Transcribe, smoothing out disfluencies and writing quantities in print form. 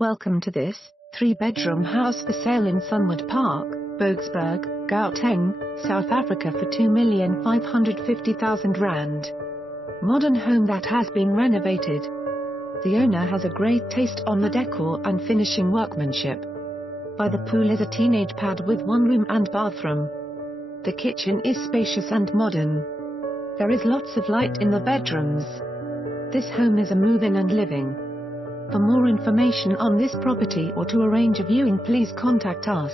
Welcome to this 3-bedroom house for sale in Sunwood Park, Boksburg, Gauteng, South Africa for R2,550,000. Modern home that has been renovated. The owner has a great taste on the decor and finishing workmanship. By the pool is a teenage pad with one room and bathroom. The kitchen is spacious and modern. There is lots of light in the bedrooms. This home is a move-in and living. For more information on this property or to arrange a viewing, please contact us.